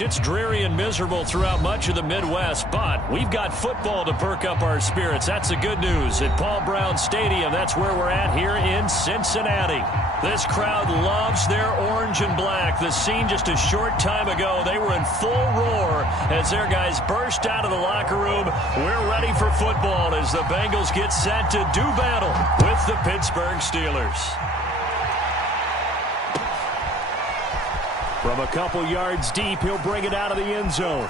It's dreary and miserable throughout much of the Midwest, but we've got football to perk up our spirits. That's the good news. At Paul Brown Stadium, that's where we're at here in Cincinnati. This crowd loves their orange and black. The scene just a short time ago, they were in full roar as their guys burst out of the locker room. We're ready for football as the Bengals get set to do battle with the Pittsburgh Steelers. From a couple yards deep, he'll bring it out of the end zone.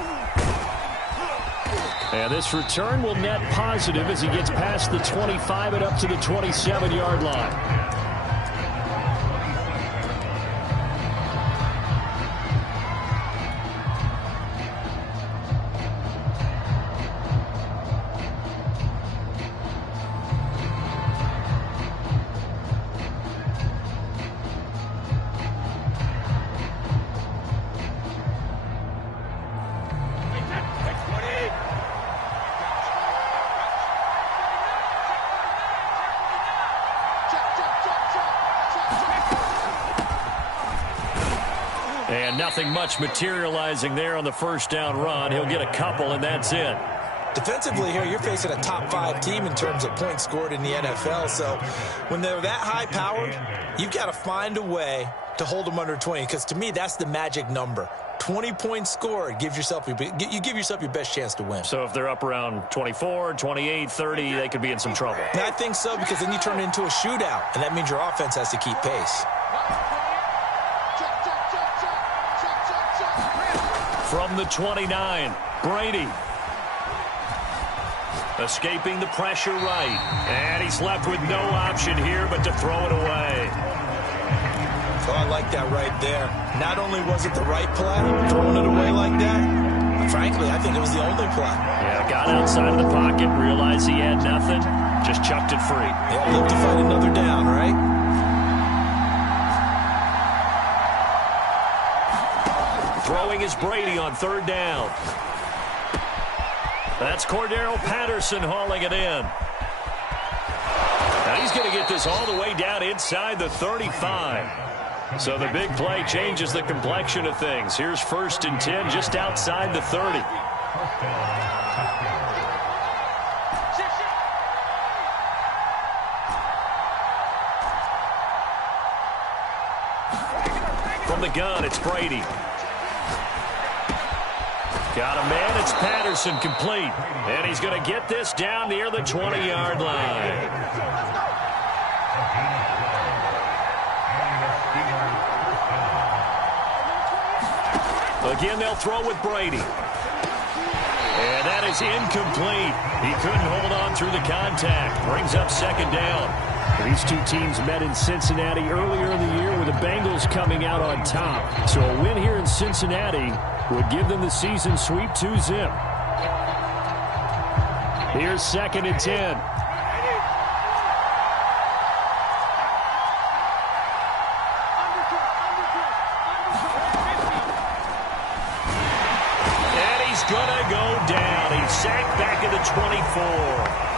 And this return will net positive as he gets past the 25 and up to the 27-yard line. And nothing much materializing there on the first down run. He'll get a couple, and that's it. Defensively here, you're facing a top-5 team in terms of points scored in the NFL. So when they're that high-powered, you've got to find a way to hold them under 20. Because to me, that's the magic number. 20 points scored, you give yourself your best chance to win. So if they're up around 24, 28, 30, they could be in some trouble. And I think so, because then you turn it into a shootout, and that means your offense has to keep pace. From the 29, Brady. Escaping the pressure right. And he's left with no option here but to throw it away. Oh, I like that right there. Not only was it the right play, throwing it away like that, frankly, I think it was the only play. Yeah, got outside of the pocket, realized he had nothing, just chucked it free. Yeah, live to fight another down, right? Throwing is Brady on third down. That's Cordero Patterson hauling it in. Now he's going to get this all the way down inside the 35. So the big play changes the complexion of things. Here's 1st and 10 just outside the 30. From the gun, it's Brady. Got a man, it's Patterson, complete. And he's going to get this down near the 20-yard line. Again, they'll throw with Brady. And that is incomplete. He couldn't hold on through the contact. Brings up 2nd down. These two teams met in Cincinnati earlier in the year with the Bengals coming out on top. So a win here in Cincinnati would give them the season sweep 2-zip. Here's 2nd and 10. And he's going to go down. He's sacked back at the 24.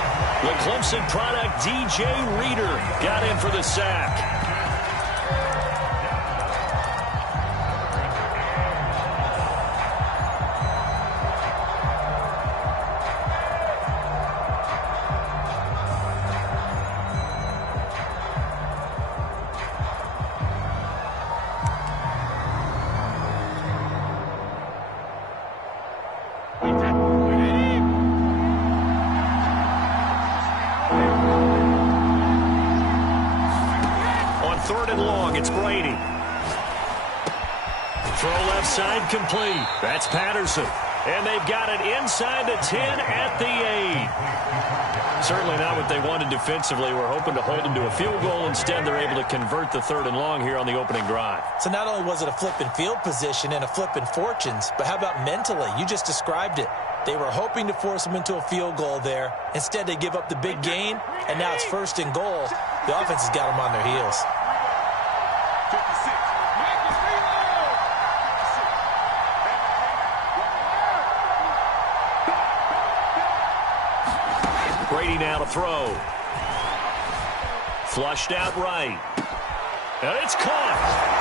The Clemson product, DJ Reader, got in for the sack. Side complete. That's Patterson. And they've got it inside the 10 at the 8. Certainly not what they wanted defensively. We're hoping to hold them to a field goal. Instead, they're able to convert the 3rd and long here on the opening drive. So not only was it a flipping field position and a flipping fortunes, but how about mentally? You just described it. They were hoping to force them into a field goal there. Instead, they give up the big gain, and now it's 1st and goal. The offense has got them on their heels. Brady now to throw. Flushed out right. And it's caught.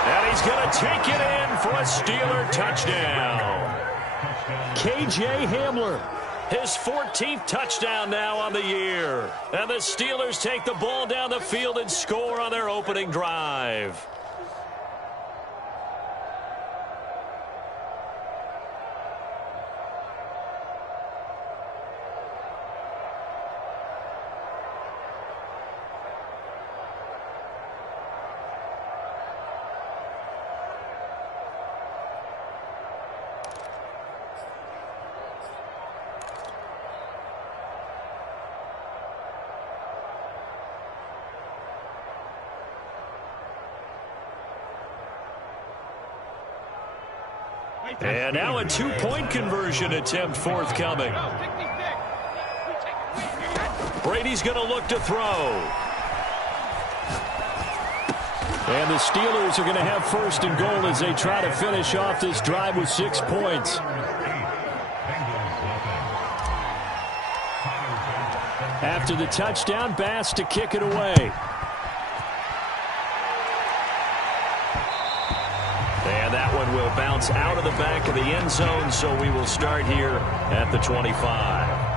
And he's going to take it in for a Steeler touchdown. K.J. Hamler, his 14th touchdown now on the year. And the Steelers take the ball down the field and score on their opening drive. And now a two-point conversion attempt forthcoming. Brady's going to look to throw. And the Steelers are going to have first and goal as they try to finish off this drive with 6 points. After the touchdown, Bass to kick it away. And that one will bounce out of the back of the end zone, so we will start here at the 25.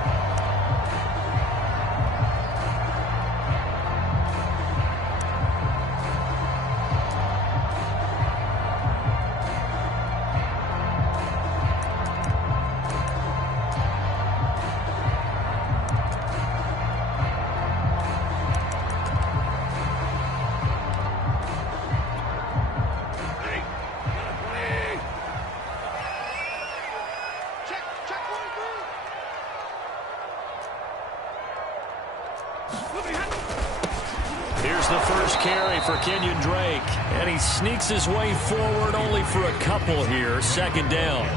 Here's the first carry for Kenyon Drake. And he sneaks his way forward only for a couple here. Second down.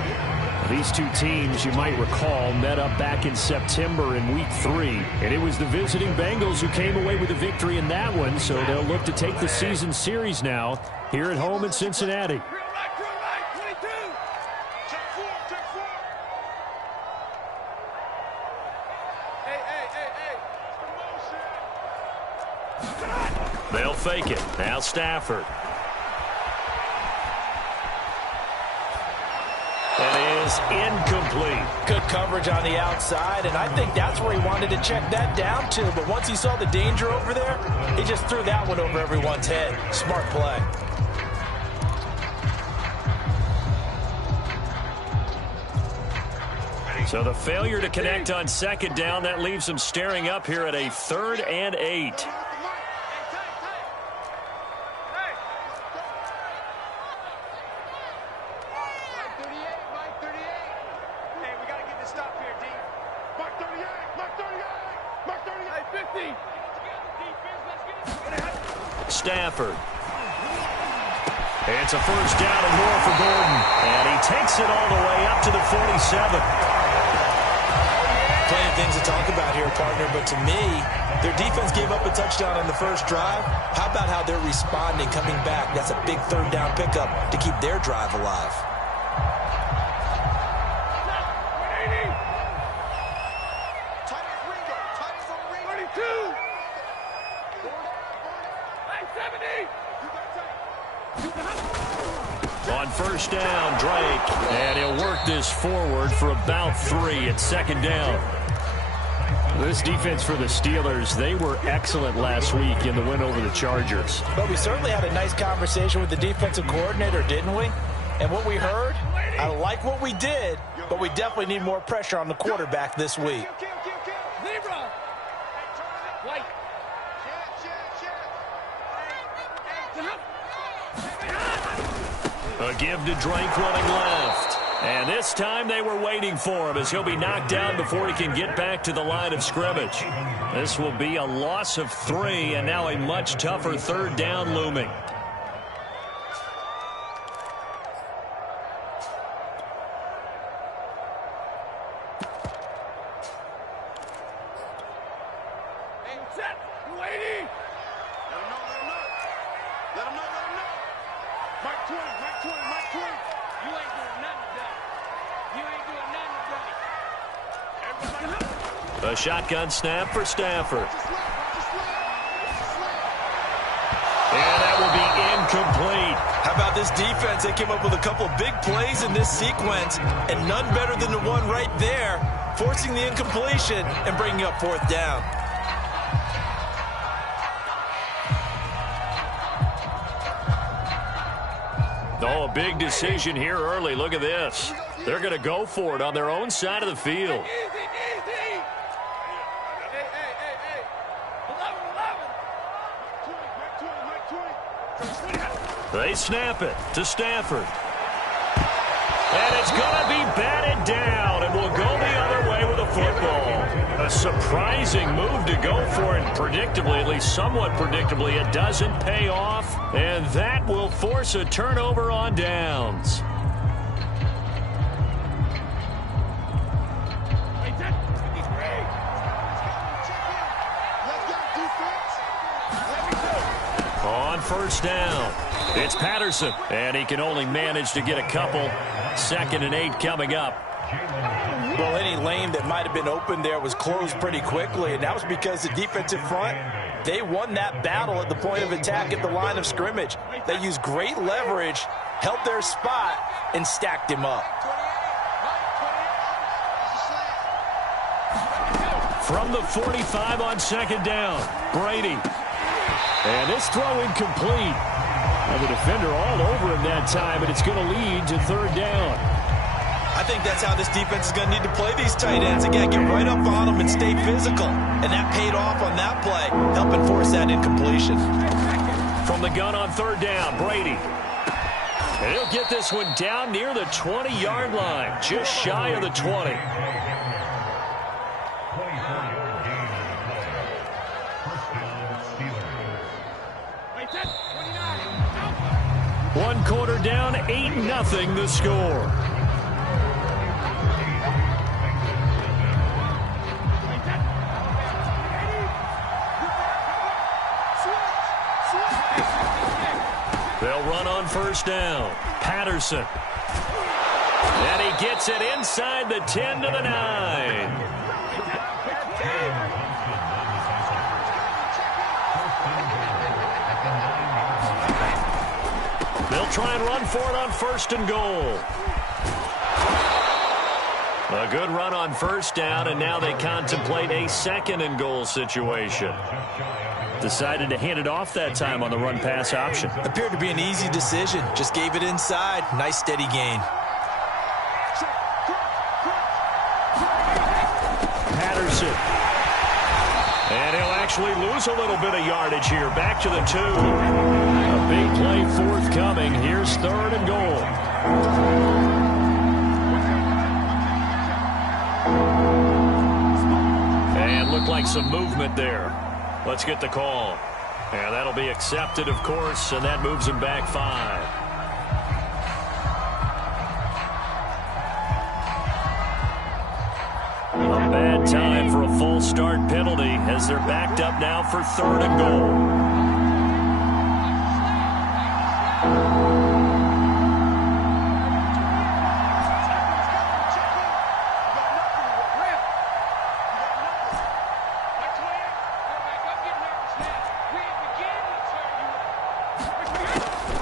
These two teams, you might recall, met up back in September in Week 3. And it was the visiting Bengals who came away with a victory in that one. So they'll look to take the season series now here at home in Cincinnati. They'll fake it. Now Stafford. It is incomplete. Good coverage on the outside, and I think that's where he wanted to check that down to. But once he saw the danger over there, he just threw that one over everyone's head. Smart play. So the failure to connect on second down, that leaves them staring up here at a 3rd and 8. Stafford. It's a first down and more for Gordon. And he takes it all the way up to the 47. Plenty of things to talk about here, partner, but to me, their defense gave up a touchdown on the first drive. How about how they're responding, coming back? That's a big 3rd down pickup to keep their drive alive. On first down, Drake. And he'll work this forward for about 3 at second down. This defense for the Steelers, they were excellent last week in the win over the Chargers. But we certainly had a nice conversation with the defensive coordinator, didn't we? And what we heard, I like what we did, but we definitely need more pressure on the quarterback this week. A give to Drake running left. And this time they were waiting for him as he'll be knocked down before he can get back to the line of scrimmage. This will be a loss of 3 and now a much tougher 3rd down looming. A shotgun snap for Stafford. And that will be incomplete. How about this defense? They came up with a couple of big plays in this sequence, and none better than the one right there, forcing the incompletion and bringing up fourth down. Oh, a big decision here early. Look at this. They're going to go for it on their own side of the field. They snap it to Stafford. And it's going to be batted down, and will go the other way with a football. A surprising move to go for it. Predictably, at least somewhat predictably, it doesn't pay off, and that will force a turnover on downs. On first down, it's Patterson, and he can only manage to get a couple. 2nd and 8 coming up. Well, any lane that might have been open there was closed pretty quickly, and that was because the defensive front, they won that battle at the point of attack at the line of scrimmage. They used great leverage, held their spot, and stacked him up. From the 45 on 2nd down, Brady. And this throw incomplete. And the defender all over him that time, and it's going to lead to 3rd down. I think that's how this defense is going to need to play these tight ends. Again, get right up on them and stay physical. And that paid off on that play, helping force that incompletion. From the gun on 3rd down, Brady. And he'll get this one down near the 20-yard line, just shy of the 20. One quarter down, 8-0 the score. They'll run on first down. Patterson. And he gets it inside the 10 to the 9. They'll try and run for it on 1st and goal. A good run on first down, and now they contemplate a 2nd and goal situation. Decided to hand it off that time on the run-pass option. Appeared to be an easy decision. Just gave it inside. Nice, steady gain. Patterson. And he'll actually lose a little bit of yardage here. Back to the 2. A big play forthcoming. Here's 3rd and goal. And looked like some movement there. Let's get the call. And that'll be accepted, of course, and that moves him back 5. A bad time for a false start penalty as they're backed up now for 3rd and goal.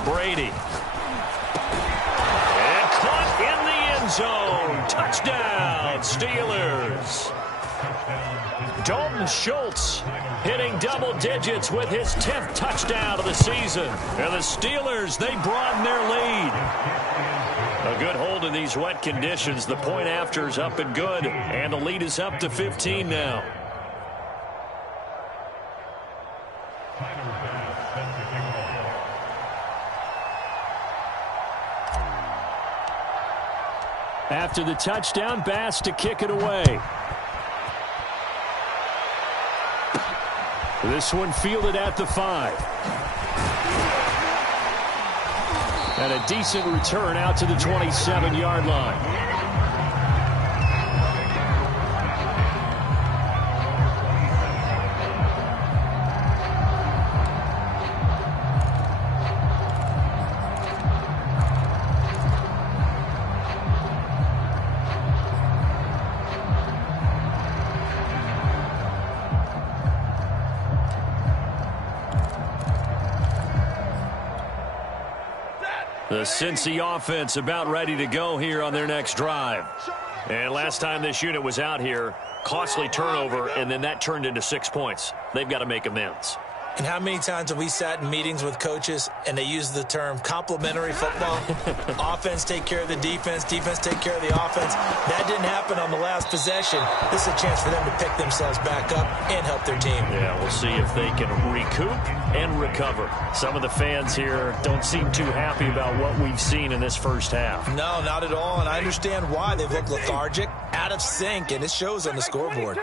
Brady. And caught in the end zone. Touchdown, Steelers. Dalton Schultz hitting double digits with his 10th touchdown of the season. And the Steelers, they broaden their lead. A good hold in these wet conditions. The point after is up and good. And the lead is up to 15 now. After the touchdown, Bass to kick it away. This one fielded at the 5. And a decent return out to the 27-yard line. The Cincy offense about ready to go here on their next drive. And last time this unit was out here, costly turnover, and then that turned into 6 points. They've got to make amends. And how many times have we sat in meetings with coaches and they use the term complementary football? Offense take care of the defense, defense take care of the offense. That didn't happen on the last possession. This is a chance for them to pick themselves back up and help their team. Yeah, we'll see if they can recoup and recover. Some of the fans here don't seem too happy about what we've seen in this first half. No, not at all, and I understand why. They've looked lethargic, out of sync, and it shows on the scoreboard.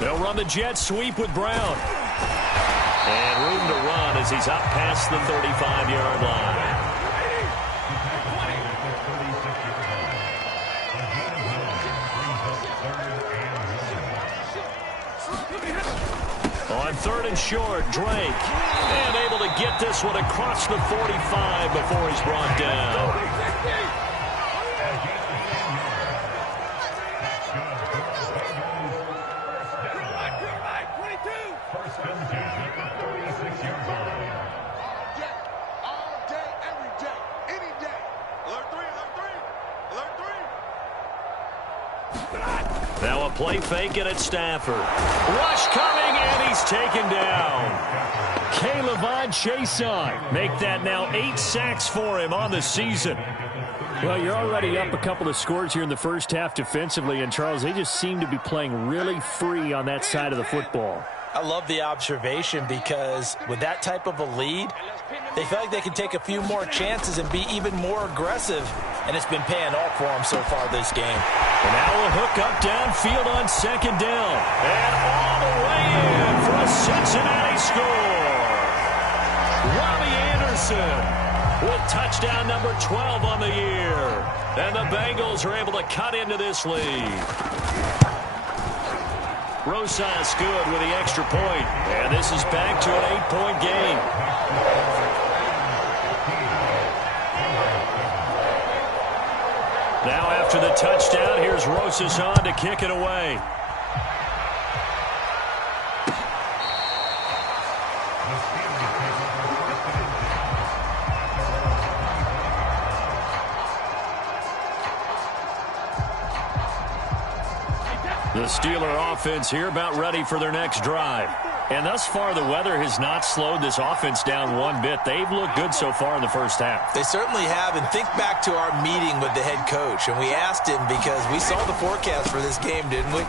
They'll run the jet sweep with Brown. And room to run as he's up past the 35-yard line. On 3rd and short, Drake. And able to get this one across the 45 before he's brought down. Now a play fake it at Stafford. Rush coming, and he's taken down. K'Lavon Chaisson make that now 8 sacks for him on the season. Well, you're already up a couple of scores here in the first half defensively, and Charles, they just seem to be playing really free on that side of the football. I love the observation because with that type of a lead, they feel like they can take a few more chances and be even more aggressive, and it's been paying off for them so far this game. And now a hook up downfield on 2nd down. And all the way in for a Cincinnati score. Robbie Anderson with touchdown number 12 on the year. And the Bengals are able to cut into this lead. Rosas good with the extra point. And this is back to an 8-point game. Now after the touchdown, here's Rosas on to kick it away. The Steeler offense here about ready for their next drive. And thus far, the weather has not slowed this offense down one bit. They've looked good so far in the first half. They certainly have. And think back to our meeting with the head coach. And we asked him because we saw the forecast for this game, didn't we?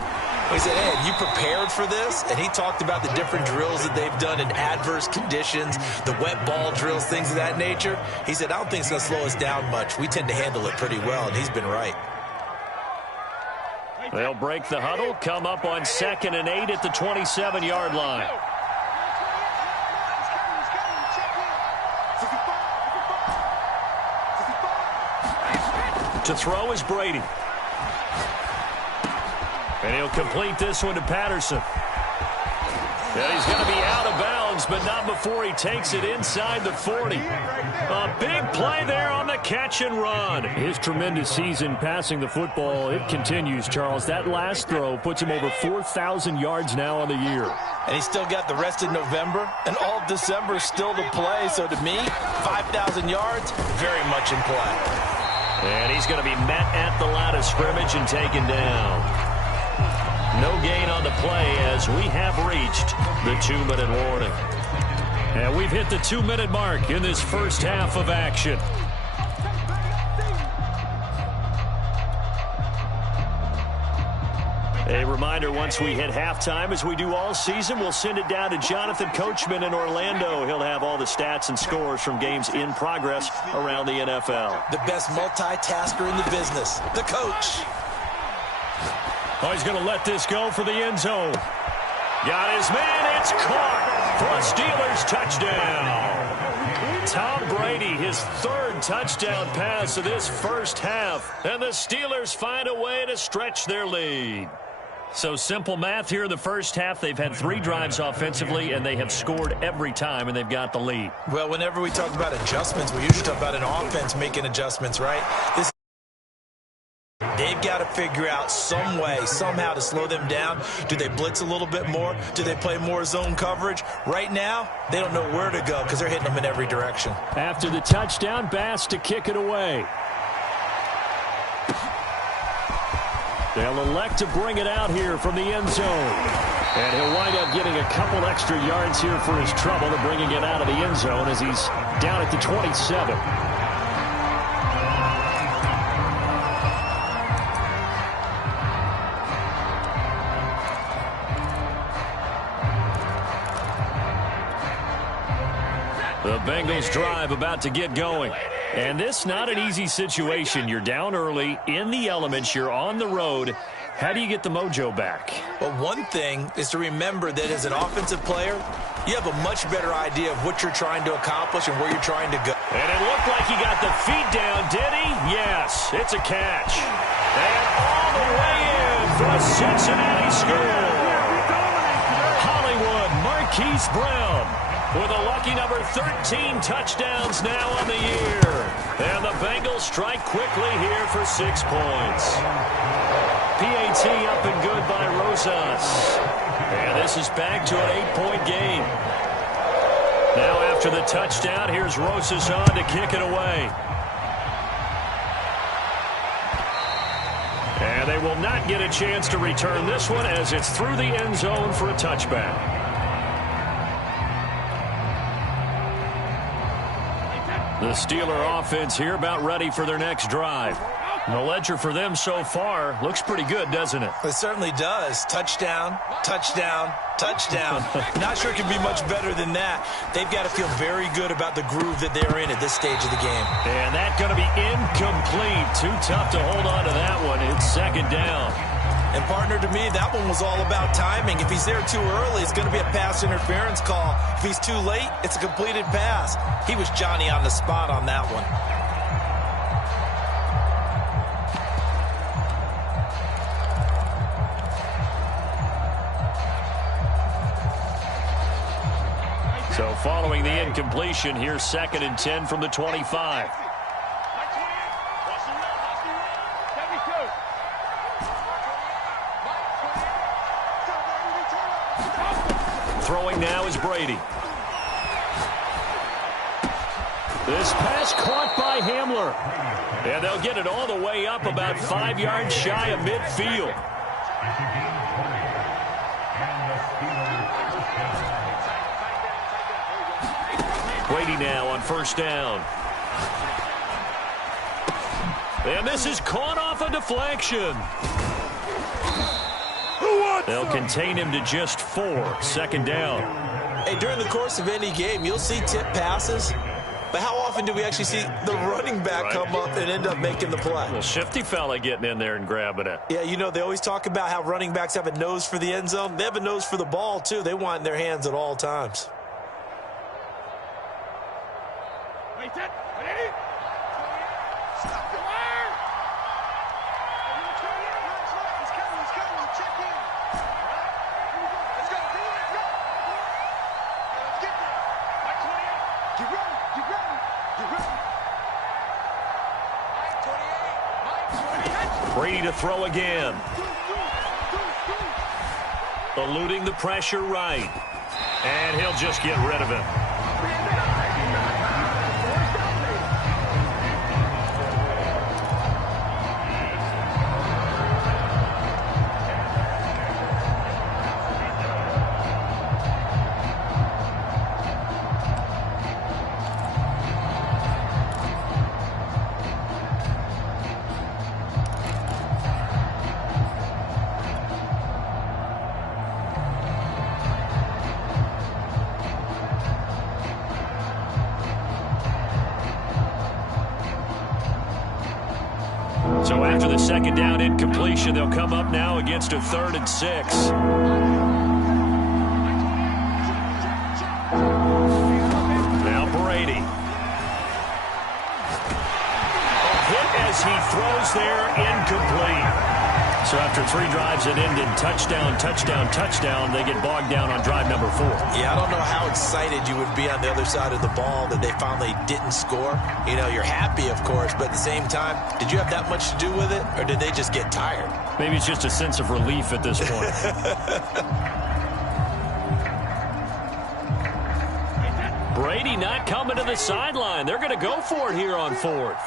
We said, hey, have you prepared for this? And he talked about the different drills that they've done in adverse conditions, the wet ball drills, things of that nature. He said, I don't think it's going to slow us down much. We tend to handle it pretty well, and he's been right. They'll break the huddle, come up on 2nd and 8 at the 27-yard line. To throw is Brady. And he'll complete this one to Patterson. Yeah, he's going to be out of bounds, but not before he takes it inside the 40. A big play there on the catch and run. His tremendous season passing the football, it continues, Charles. That last throw puts him over 4,000 yards now on the year. And he's still got the rest of November and all of December still to play. So to me, 5,000 yards, very much in play. And he's going to be met at the line of scrimmage and taken down. No gain on the play as we have reached the 2-minute warning. And we've hit the 2-minute mark in this first half of action. A reminder, once we hit halftime, as we do all season, we'll send it down to Jonathan Coachman in Orlando. He'll have all the stats and scores from games in progress around the NFL. The best multitasker in the business, the coach. Oh, he's going to let this go for the end zone. Got his man. It's caught for a Steelers touchdown. Tom Brady, his 3rd touchdown pass of this first half. And the Steelers find a way to stretch their lead. So simple math here in the first half. They've had 3 drives offensively, and they have scored every time, and they've got the lead. Well, whenever we talk about adjustments, we usually talk about an offense making adjustments, right? They they've got to figure out some way, somehow to slow them down. Do they blitz a little bit more? Do they play more zone coverage? Right now, they don't know where to go because they're hitting them in every direction. After the touchdown, Bass to kick it away. They'll elect to bring it out here from the end zone. And he'll wind up getting a couple extra yards here for his trouble and bringing it out of the end zone as he's down at the 27. The Bengals drive about to get going. And this not an easy situation. You're down early, in the elements, you're on the road. How do you get the mojo back? Well, one thing is to remember that as an offensive player, you have a much better idea of what you're trying to accomplish and where you're trying to go. And it looked like he got the feet down, did he? Yes, it's a catch. And all the way in for a Cincinnati score. Hollywood Marquise Brown with a lucky number 13 touchdowns now on the year. And the Bengals strike quickly here for 6 points. PAT up and good by Rosas. And this is back to an 8-point game. Now after the touchdown, here's Rosas on to kick it away. And they will not get a chance to return this one as it's through the end zone for a touchback. The Steeler offense here about ready for their next drive. And the ledger for them so far looks pretty good, doesn't it? It certainly does. Touchdown, touchdown, touchdown. Not sure it can be much better than that. They've got to feel very good about the groove that they're in at this stage of the game. And that's going to be incomplete. Too tough to hold on to that one. It's second down. And, partner, to me, that one was all about timing. If he's there too early, it's going to be a pass interference call. If he's too late, it's a completed pass. He was Johnny on the spot on that one. So following the incompletion, here's 2nd and 10 from the 25. Throwing now is Brady. This pass caught by Hamler. And they'll get it all the way up about 5 yards shy of midfield. Brady now on first down. And this is caught off a deflection. They'll contain him to just 4. 2nd down. Hey, during the course of any game, you'll see tip passes. But how often do we actually see the running back come up and end up making the play? Well, shifty fella getting in there and grabbing it. Yeah, you know, they always talk about how running backs have a nose for the end zone. They have a nose for the ball, too. They want it in their hands at all times. Brady to throw again. Eluding the pressure right. And he'll just get rid of it. So after the 2nd down incompletion, they'll come up now against a 3rd and 6. Now Brady. A hit as he throws there, incomplete. So after 3 drives that ended touchdown, touchdown, touchdown, they get bogged down on drive number 4. Yeah, I don't know how excited you would be on the other side of the ball that they finally didn't score. You know, you're happy, of course, but at the same time, did you have that much to do with it, or did they just get tired? Maybe it's just a sense of relief at this point. Brady not coming to the sideline. They're going to go for it here on 4th.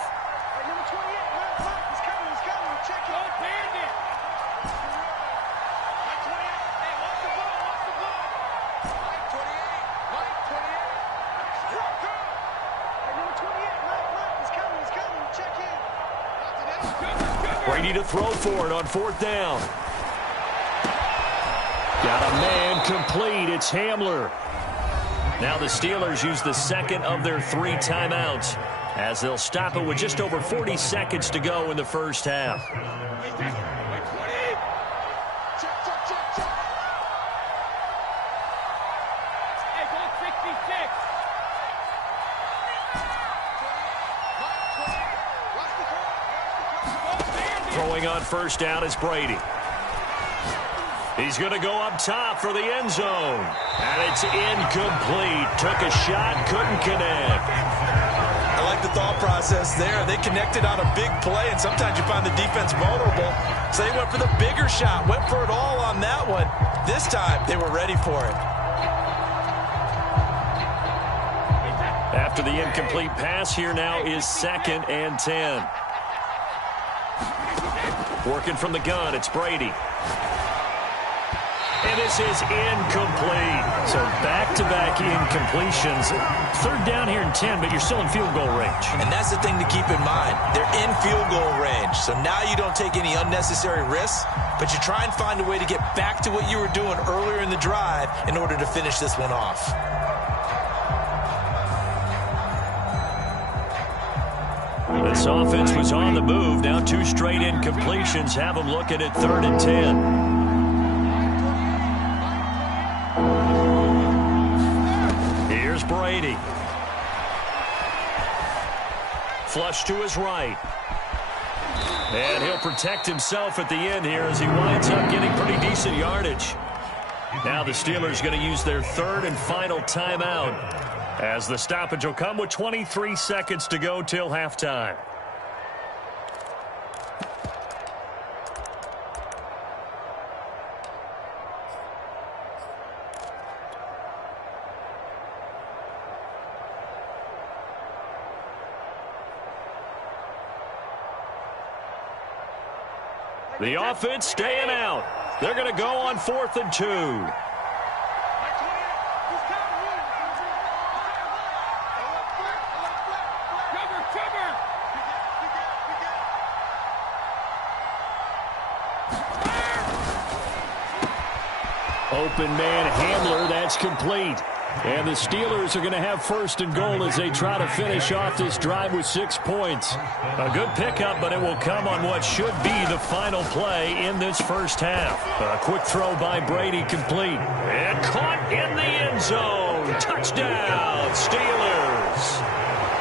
Brady to throw for it on 4th down. Got a man complete. It's Hamler. Now the Steelers use the second of their 3 timeouts as they'll stop it with just over 40 seconds to go in the first half. Throwing on first down is Brady. He's going to go up top for the end zone. And it's incomplete. Took a shot, couldn't connect. I like the thought process there. They connected on a big play, and sometimes you find the defense vulnerable. So they went for the bigger shot, went for it all on that one. This time, they were ready for it. After the incomplete pass, here now is 2nd and 10. Working from the gun, it's Brady. And this is incomplete. So back-to-back incompletions. 3rd down here and 10, but you're still in field goal range. And that's the thing to keep in mind. They're in field goal range. So now you don't take any unnecessary risks, but you try and find a way to get back to what you were doing earlier in the drive in order to finish this one off. This offense was on the move. Now 2 straight incompletions have them looking at 3rd and 10. Here's Brady. Flush to his right. And he'll protect himself at the end here as he winds up getting pretty decent yardage. Now the Steelers going to use their 3rd and final timeout, as the stoppage will come with 23 seconds to go till halftime. The offense staying out. They're going to go on 4th and 2. Open man Hamler, that's complete. And the Steelers are going to have 1st and goal as they try to finish off this drive with 6 points. A good pickup, but it will come on what should be the final play in this first half. A quick throw by Brady, complete. And caught in the end zone. Touchdown, Steelers.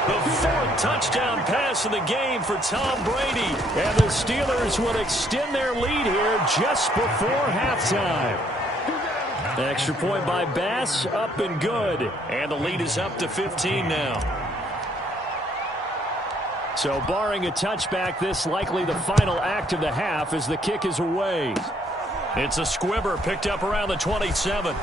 The 4th touchdown pass of the game for Tom Brady. And the Steelers will extend their lead here just before halftime. Extra point by Bass, up and good. And the lead is up to 15 now. So barring a touchback, this likely the final act of the half as the kick is away. It's a squibber picked up around the 27.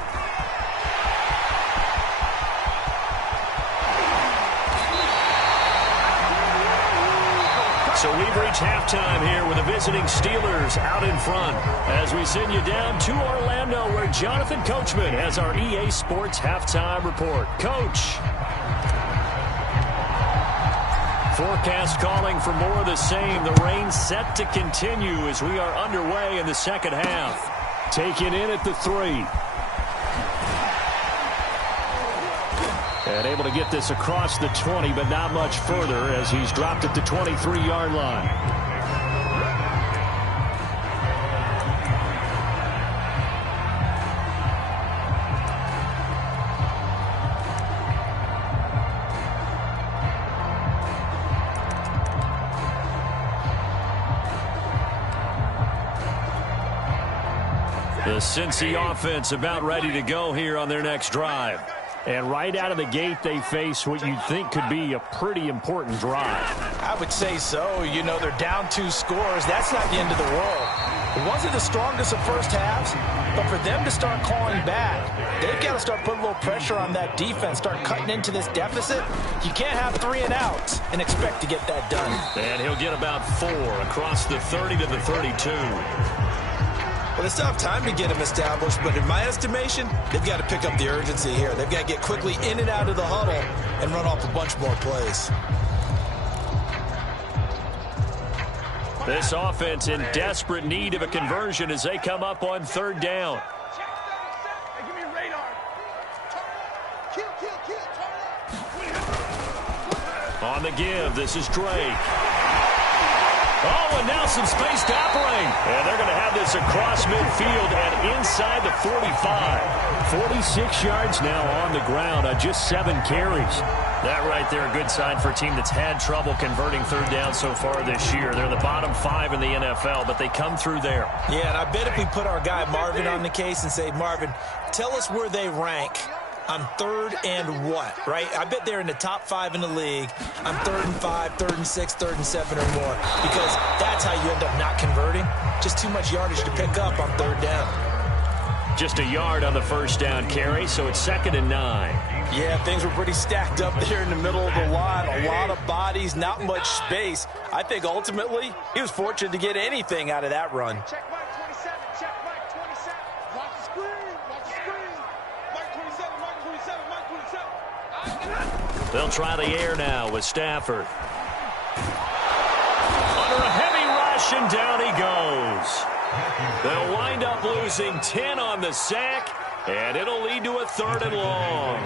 So we've reached halftime here with the visiting Steelers out in front as we send you down to Orlando where Jonathan Coachman has our EA Sports Halftime Report. Coach. Forecast calling for more of the same. The rain set to continue as we are underway in the second half. Taken in at the 3. And able to get this across the 20, but not much further as he's dropped at the 23-yard line. The Cincy offense about ready to go here on their next drive. And right out of the gate, they face what you'd think could be a pretty important drive. I would say so. You know, they're down 2 scores. That's not the end of the world. It wasn't the strongest of first halves, but for them to start calling back, they've got to start putting a little pressure on that defense, start cutting into this deficit. You can't have 3 and outs and expect to get that done. And he'll get about 4 across the 30 to the 32. Well, they still have time to get him established, but in my estimation, they've got to pick up the urgency here. They've got to get quickly in and out of the huddle and run off a bunch more plays. This offense in desperate need of a conversion as they come up on 3rd down. On the give, this is Drake. Oh, and now some space to operate. And they're going to have this across midfield and inside the 45. 46 yards now on the ground on just 7 carries. That right there, a good sign for a team that's had trouble converting 3rd down so far this year. They're the bottom 5 in the NFL, but they come through there. Yeah, and I bet if we put our guy Marvin on the case and say, Marvin, tell us where they rank on 3rd and what, right? I bet they're in the top 5 in the league on 3rd and 5, 3rd and 6, 3rd and 7 or more, because that's how you end up not converting. Just too much yardage to pick up on 3rd down. Just a yard on the 1st down carry, so it's 2nd and 9. Yeah, things were pretty stacked up there in the middle of the line. A lot of bodies, not much space. I think ultimately he was fortunate to get anything out of that run. Check Mike 27, check Mike 27. Watch the screen, watch the screen. Mike 27, Mike 27, Mike 27. They'll try the air now with Stafford. Under a heavy rush, and down he goes. They'll wind up losing 10 on the sack, and it'll lead to a 3rd and long.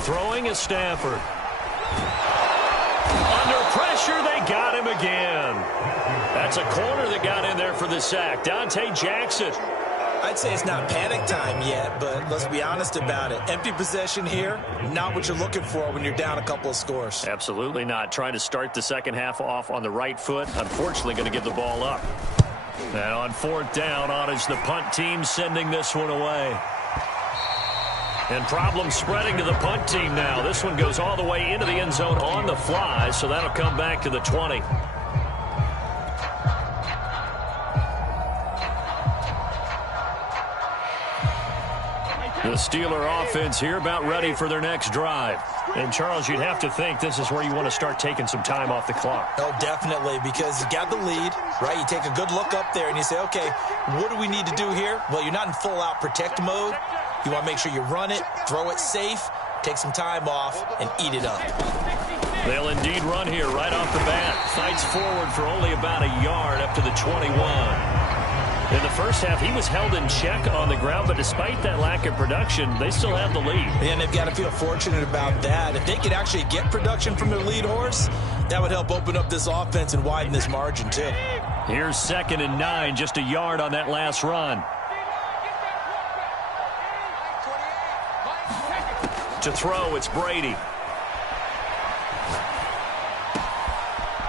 Throwing is Stafford. Under pressure, they got him again. That's a corner that got in there for the sack. Dante Jackson. I'd say it's not panic time yet, but let's be honest about it. Empty possession here, not what you're looking for when you're down a couple of scores. Absolutely not. Trying to start the second half off on the right foot. Unfortunately, going to give the ball up. And on 4th down, on is the punt team sending this one away. And problems spreading to the punt team now. This one goes all the way into the end zone on the fly, so that'll come back to the 20. The Steeler offense here about ready for their next drive. And, Charles, you'd have to think this is where you want to start taking some time off the clock. Oh, definitely, because you got the lead, right? You take a good look up there and you say, okay, what do we need to do here? Well, you're not in full-out protect mode. You want to make sure you run it, throw it safe, take some time off, and eat it up. They'll indeed run here right off the bat. Fights forward for only about a yard up to the 21. In the first half, he was held in check on the ground, but despite that lack of production, they still have the lead. And they've got to feel fortunate about that. If they could actually get production from their lead horse, that would help open up this offense and widen this margin, too. Here's 2nd and 9, just a yard on that last run. To throw, it's Brady.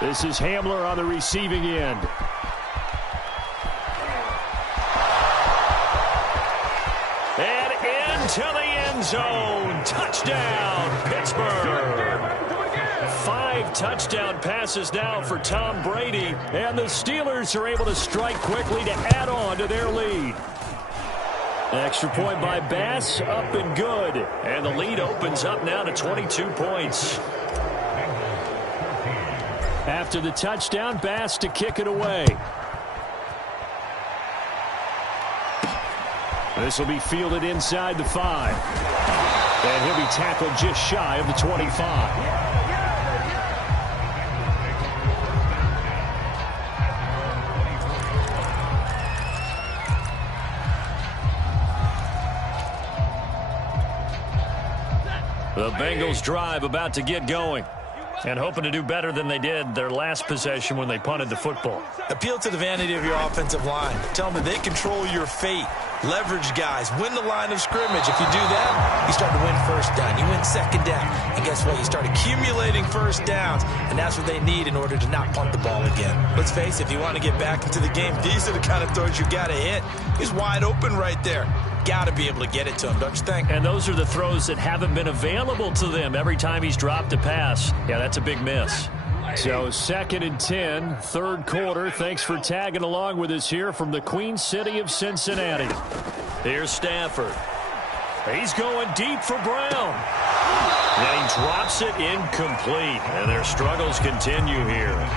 This is Hamler on the receiving end. And into the end zone. Touchdown, Pittsburgh. 5 touchdown passes now for Tom Brady. And the Steelers are able to strike quickly to add on to their lead. Extra point by Bass, up and good. And the lead opens up now to 22 points. After the touchdown, Bass to kick it away. This will be fielded inside the 5. And he'll be tackled just shy of the 25. The Bengals drive about to get going. And hoping to do better than they did their last possession when they punted the football. Appeal to the vanity of your offensive line. Tell them that they control your fate. Leverage guys. Win the line of scrimmage. If you do that, you start to win first down. You win second down. And guess what? You start accumulating first downs. And that's what they need in order to not punt the ball again. Let's face it, if you want to get back into the game, these are the kind of throws you got to hit. He's wide open right there. Got to be able to get it to him, don't you think? And those are the throws that haven't been available to them every time he's dropped a pass. Yeah, that's a big miss. So 2nd and 10, third quarter. Thanks for tagging along with us here from the Queen City of Cincinnati. Here's Stafford. He's going deep for Brown. And he drops it incomplete. And their struggles continue here.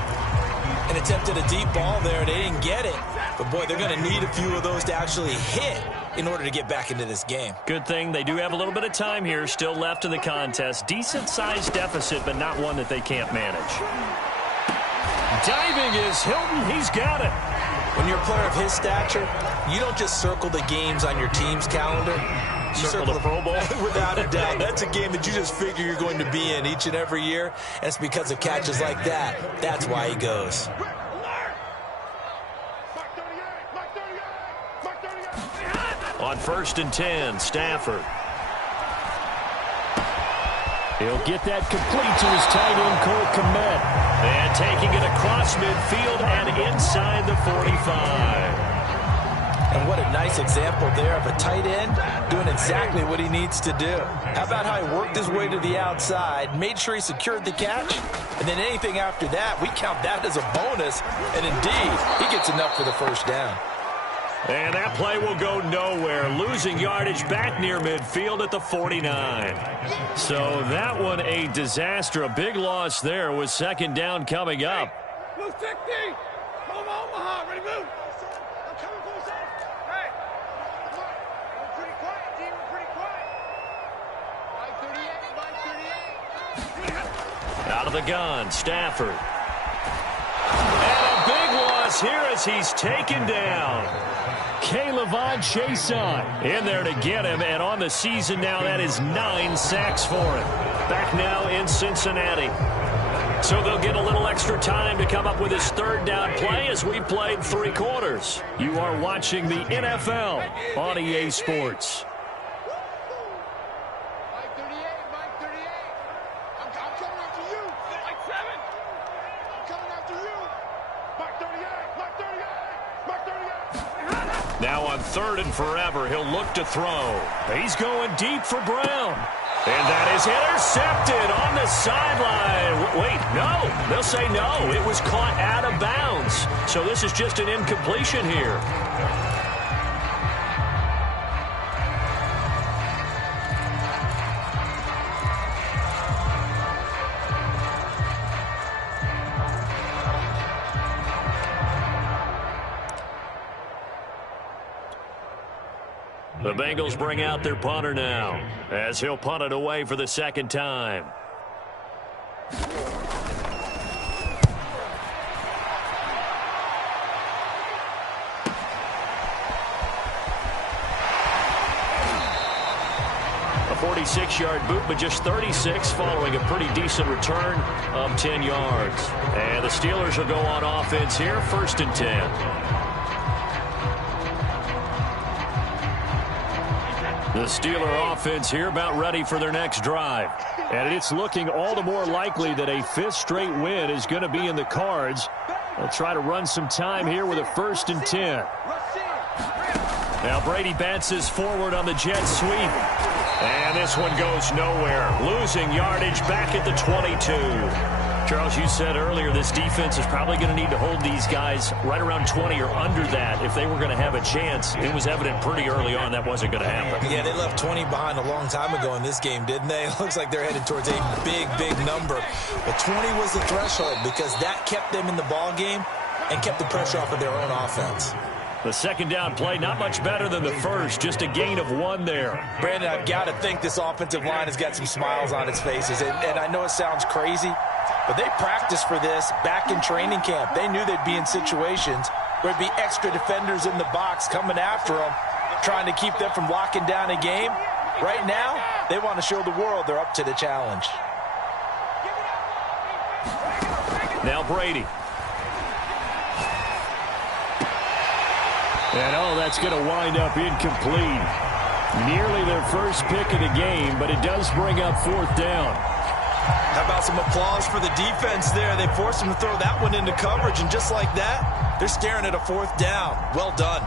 And attempted a deep ball there. They didn't get it. But, boy, they're going to need a few of those to actually hit in order to get back into this game. Good thing they do have a little bit of time here still left in the contest. Decent-sized deficit, but not one that they can't manage. Diving is Hilton. He's got it. When you're a player of his stature, you don't just circle the games on your team's calendar. You circle the Pro Bowl. Without a doubt. That's a game that you just figure you're going to be in each and every year. And it's because of catches like that. That's why he goes. On 1st and 10, Stafford. He'll get that complete to his tight end, Cole Kmet. And taking it across midfield and inside the 45. And what a nice example there of a tight end doing exactly what he needs to do. How about how he worked his way to the outside, made sure he secured the catch, and then anything after that, we count that as a bonus. And indeed, he gets enough for the first down. And that play will go nowhere. Losing yardage back near midfield at the 49. So that one a disaster. A big loss there with 2nd down coming up. Move 60. Come on, Omaha. Ready, move. I'm coming for you, son. Hey. We're pretty quiet, team. We're pretty quiet. Line 38. Out of the gun, Stafford. And a big loss here as he's taken down. K'Lavon Chaisson in there to get him, and on the season now, that is 9 sacks for him. Back now in Cincinnati. So they'll get a little extra time to come up with his 3rd down play as we played 3 quarters. You are watching the NFL on EA Sports. Line 38. Line 38. I'm coming after you. Line 7. I'm coming after you. Mark 38. Mark 38. Mark 38. Now on 3rd and forever, he'll look to throw. He's going deep for Brown. And that is intercepted on the sideline. Wait, no. They'll say no. It was caught out of bounds. So this is just an incompletion here. The Bengals bring out their punter now as he'll punt it away for the 2nd time. A 46-yard boot, but just 36 following a pretty decent return of 10 yards. And the Steelers will go on offense here, 1st and 10. The Steeler offense here about ready for their next drive. And it's looking all the more likely that a 5th straight win is going to be in the cards. They'll try to run some time here with a 1st and 10. Now Brady bounces forward on the jet sweep. And this one goes nowhere. Losing yardage back at the 22. Charles, you said earlier this defense is probably going to need to hold these guys right around 20 or under that if they were going to have a chance. It was evident pretty early on that wasn't going to happen. Yeah, they left 20 behind a long time ago in this game, didn't they? It looks like they're headed towards a big, big number. But 20 was the threshold because that kept them in the ball game and kept the pressure off of their own offense. The 2nd down play, not much better than the first, just a gain of 1 there. Brandon, I've got to think this offensive line has got some smiles on its faces. And I know it sounds crazy, but they practiced for this back in training camp. They knew they'd be in situations where there'd be extra defenders in the box coming after them, trying to keep them from locking down a game. Right now, They want to show the world they're up to the challenge. Now Brady. And that's going to wind up incomplete. Nearly their first pick of the game, but it does bring up fourth down. How about some applause for the defense there? They forced them to throw that one into coverage, and just like that, they're staring at a fourth down. Well done.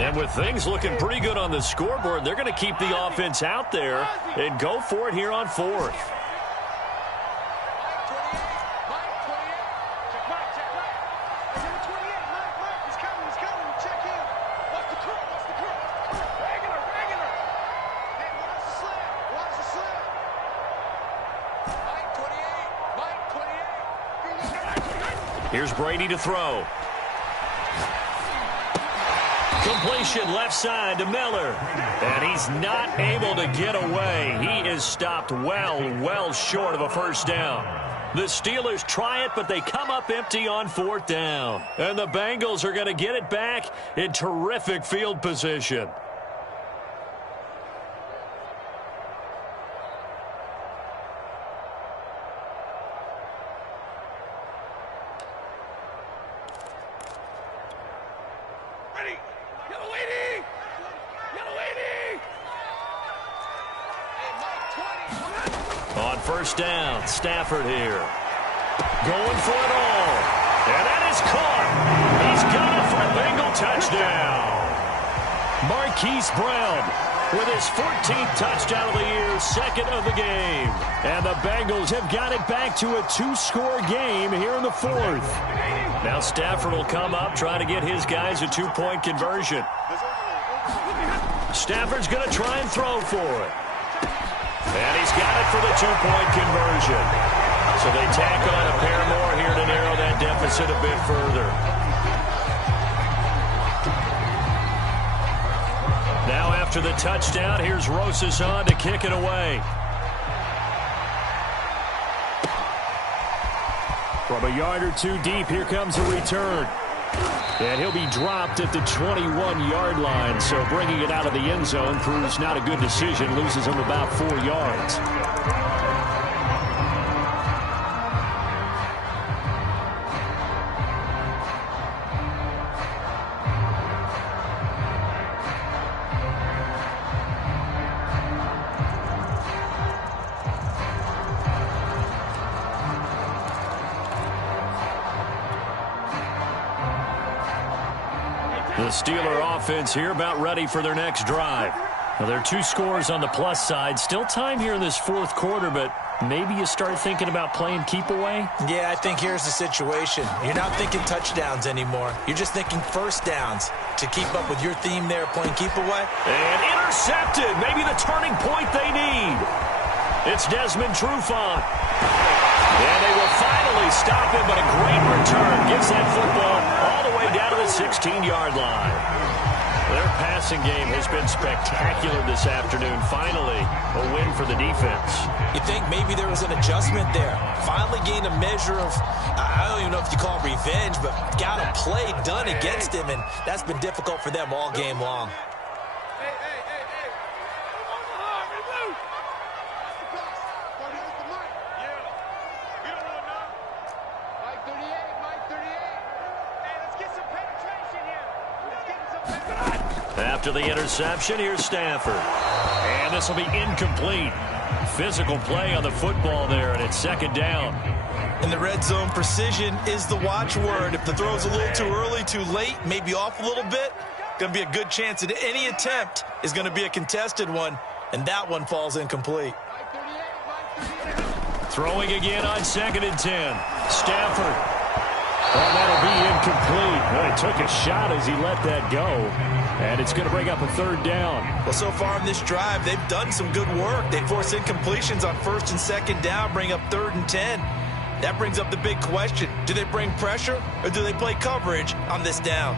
And with things looking pretty good on the scoreboard, they're going to keep the offense out there and go for it here on fourth. Here's Brady to throw. Completion left side to Miller. And he's not able to get away. He is stopped well short of a first down. The Steelers try it, but they come up empty on fourth down. And the Bengals are going to get it back in terrific field position. On first down, Stafford here. Going for it all. And that is caught. He's got it for a Bengal touchdown. Marquise Brown with his 14th touchdown of the year, second of the game. And the Bengals have got it back to a 2-score game here in the fourth. Now Stafford will come up, try to get his guys a 2-point conversion. Stafford's going to try and throw for it. And he's got it for the 2-point conversion. So they tack on a pair more here to narrow that deficit a bit further. Now after the touchdown, here's Rosas on to kick it away. From a yard or two deep, here comes a return. And he'll be dropped at the 21-yard line, so bringing it out of the end zone proves not a good decision, loses him about 4 yards. The Steeler offense here about ready for their next drive. Now, there are 2 scores on the plus side. Still time here in this fourth quarter, but maybe you start thinking about playing keep away? Yeah, I think here's the situation. You're not thinking touchdowns anymore. You're just thinking first downs to keep up with your theme there, playing keep away. And intercepted. Maybe the turning point they need. It's Desmond Trufant. And they will finally stop him, but a great return gives that football all the way down to the 16-yard line. Their passing game has been spectacular this afternoon. Finally, a win for the defense. You think maybe there was an adjustment there. Finally gained a measure of, I don't even know if you call it revenge, but got a play done against him, and that's been difficult for them all game long. After the interception, here's Stafford. And this will be incomplete. Physical play on the football there, and it's second down. In the red zone, precision is the watchword. If the throw's a little too early, too late, maybe off a little bit, going to be a good chance that any attempt is going to be a contested one, and that one falls incomplete. Throwing again on 2nd and 10. Stafford. Well, that'll be incomplete. Well, he took a shot as he let that go. And it's going to bring up a third down. Well, so far in this drive, they've done some good work. They force incompletions on 1st and 2nd down, bring up 3rd and 10. That brings up the big question. Do they bring pressure or do they play coverage on this down?